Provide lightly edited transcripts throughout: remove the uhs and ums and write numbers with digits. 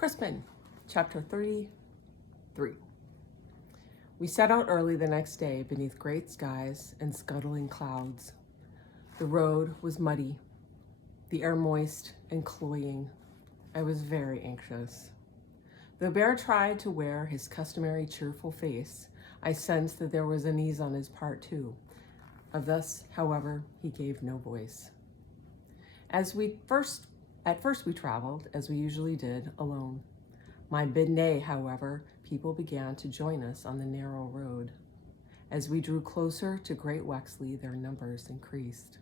Crispin, chapter 33. We set out early the next day beneath great skies and scuttling clouds. The road was muddy, the air moist and cloying. I was very anxious. Though Bear tried to wear his customary cheerful face, I sensed that there was unease on his part too. Of this, however, he gave no voice. At first we traveled, as we usually did, alone. My bid-nay, however, people began to join us on the narrow road. As we drew closer to Great Wexley, their numbers increased.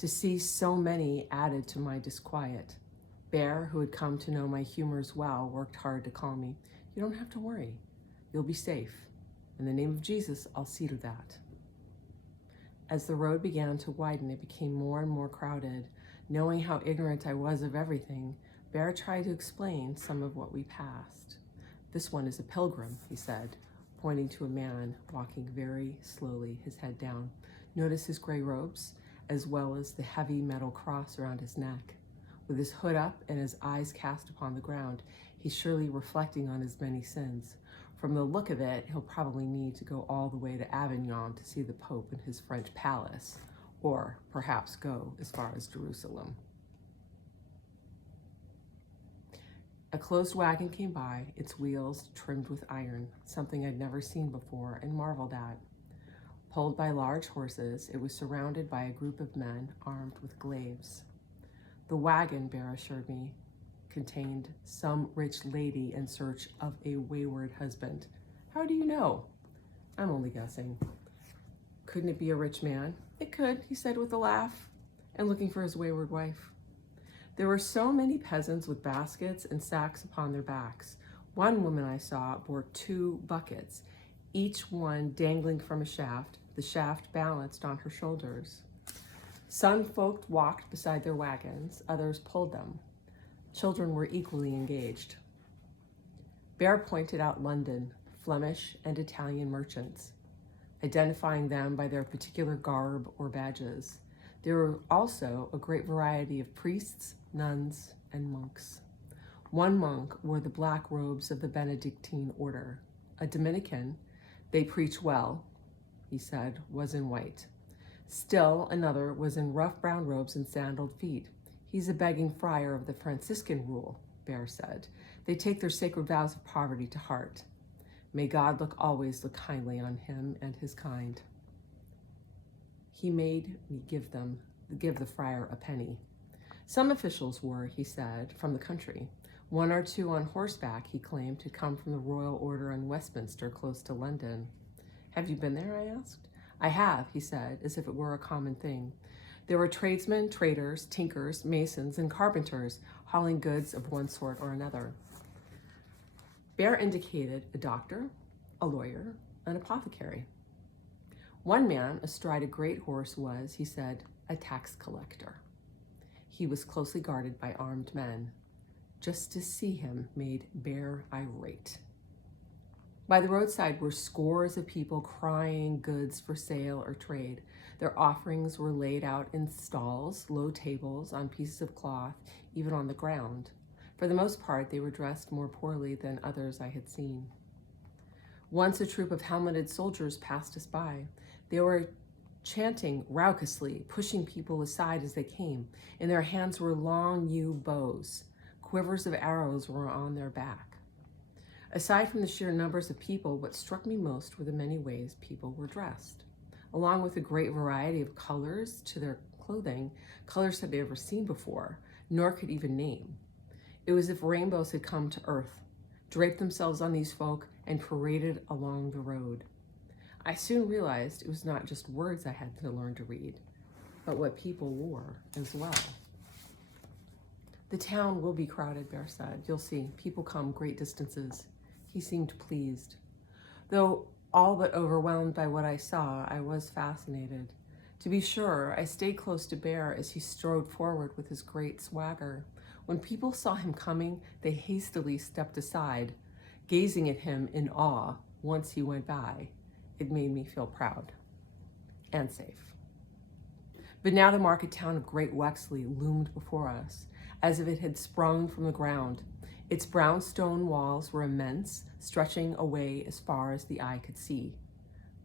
To see so many added to my disquiet. Bear, who had come to know my humors well, worked hard to calm me. You don't have to worry. You'll be safe. In the name of Jesus, I'll see to that. As the road began to widen, it became more and more crowded. Knowing how ignorant I was of everything, Bear tried to explain some of what we passed. This one is a pilgrim, he said, pointing to a man walking very slowly, his head down. Notice his gray robes, as well as the heavy metal cross around his neck. With his hood up and his eyes cast upon the ground, he's surely reflecting on his many sins. From the look of it, he'll probably need to go all the way to Avignon to see the Pope in his French palace, or perhaps go as far as Jerusalem. A closed wagon came by, its wheels trimmed with iron, something I'd never seen before and marveled at. Pulled by large horses, it was surrounded by a group of men armed with glaives. The wagon, Bear assured me, contained some rich lady in search of a wayward husband. How do you know? I'm only guessing. Couldn't it be a rich man? It could, he said with a laugh, and looking for his wayward wife. There were so many peasants with baskets and sacks upon their backs. One woman I saw bore 2 buckets, each one dangling from a shaft, the shaft balanced on her shoulders. Some folk walked beside their wagons, others pulled them. Children were equally engaged. Bear pointed out London, Flemish and Italian merchants, identifying them by their particular garb or badges. There were also a great variety of priests, nuns, and monks. One monk wore the black robes of the Benedictine order. A Dominican, they preach well, he said, was in white. Still another was in rough brown robes and sandaled feet. He's a begging friar of the Franciscan rule, Bear said. They take their sacred vows of poverty to heart. May God always look kindly on him and his kind. He made me give the friar a penny. Some officials were, he said, from the country. 1 or 2 on horseback, he claimed, had come from the Royal Order in Westminster, close to London. Have you been there, I asked. I have, he said, as if it were a common thing. There were tradesmen, traders, tinkers, masons, and carpenters hauling goods of one sort or another. Bear indicated a doctor, a lawyer, an apothecary. One man astride a great horse was, he said, a tax collector. He was closely guarded by armed men. Just to see him made Bear irate. By the roadside were scores of people crying goods for sale or trade. Their offerings were laid out in stalls, low tables, on pieces of cloth, even on the ground. For the most part, they were dressed more poorly than others I had seen. Once a troop of helmeted soldiers passed us by. They were chanting raucously, pushing people aside as they came. In their hands were long yew bows. Quivers of arrows were on their back. Aside from the sheer numbers of people, what struck me most were the many ways people were dressed. Along with a great variety of colors to their clothing, colors I'd never seen before, nor could even name. It was as if rainbows had come to earth, draped themselves on these folk, and paraded along the road. I soon realized it was not just words I had to learn to read, but what people wore as well. The town will be crowded, Bear said. You'll see, people come great distances. He seemed pleased. Though all but overwhelmed by what I saw, I was fascinated. To be sure, I stayed close to Bear as he strode forward with his great swagger. When people saw him coming, they hastily stepped aside, gazing at him in awe. Once he went by, it made me feel proud and safe. But now the market town of Great Wexley loomed before us. as if it had sprung from the ground. Its brown stone walls were immense, stretching away as far as the eye could see.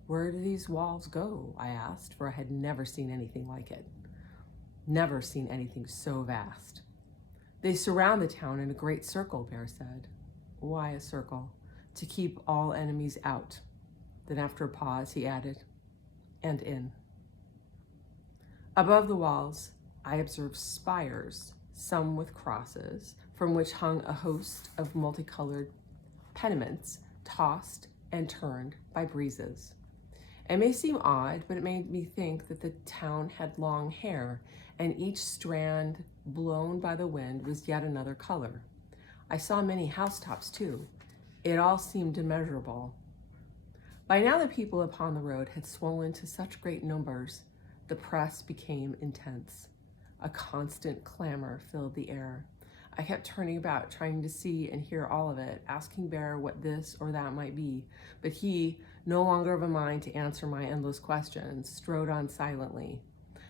"Where do these walls go?" I asked, for I had never seen anything like it. Never seen anything so vast. "They surround the town in a great circle," Bear said. "Why a circle?" "To keep all enemies out." Then after a pause, he added, "and in." Above the walls, I observed spires, some with crosses, from which hung a host of multicolored pediments, tossed and turned by breezes. It may seem odd, but it made me think that the town had long hair, and each strand blown by the wind was yet another color. I saw many housetops too. It all seemed immeasurable. By now the people upon the road had swollen to such great numbers, the press became intense. A constant clamor filled the air. I kept turning about, trying to see and hear all of it, asking Bear what this or that might be, but he, no longer of a mind to answer my endless questions, strode on silently.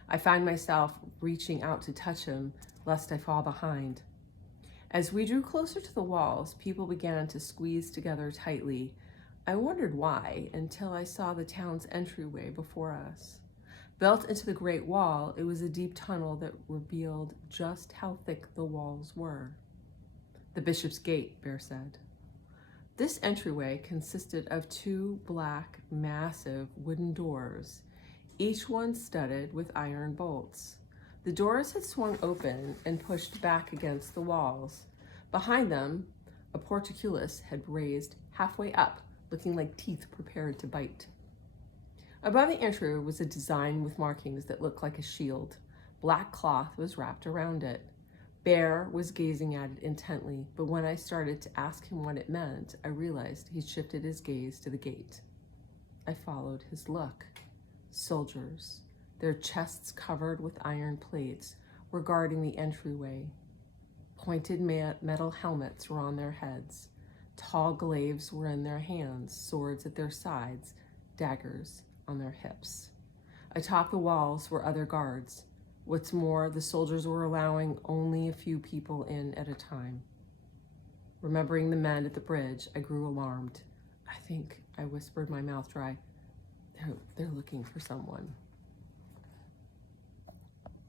I found myself reaching out to touch him, lest I fall behind. As we drew closer to the walls, people began to squeeze together tightly. I wondered why, until I saw the town's entryway before us. Built into the great wall, it was a deep tunnel that revealed just how thick the walls were. "The Bishop's Gate," Bear said. This entryway consisted of two black, massive wooden doors, each one studded with iron bolts. The doors had swung open and pushed back against the walls. Behind them, a portcullis had raised halfway up, looking like teeth prepared to bite. Above the entry was a design with markings that looked like a shield. Black cloth was wrapped around it. Bear was gazing at it intently, but when I started to ask him what it meant, I realized he'd shifted his gaze to the gate. I followed his look. Soldiers, their chests covered with iron plates, were guarding the entryway. Pointed metal helmets were on their heads. Tall glaives were in their hands, swords at their sides, daggers on their hips. Atop the walls were other guards. What's more, the soldiers were allowing only a few people in at a time. Remembering the men at the bridge, I grew alarmed. I think, I whispered, my mouth dry, they're looking for someone.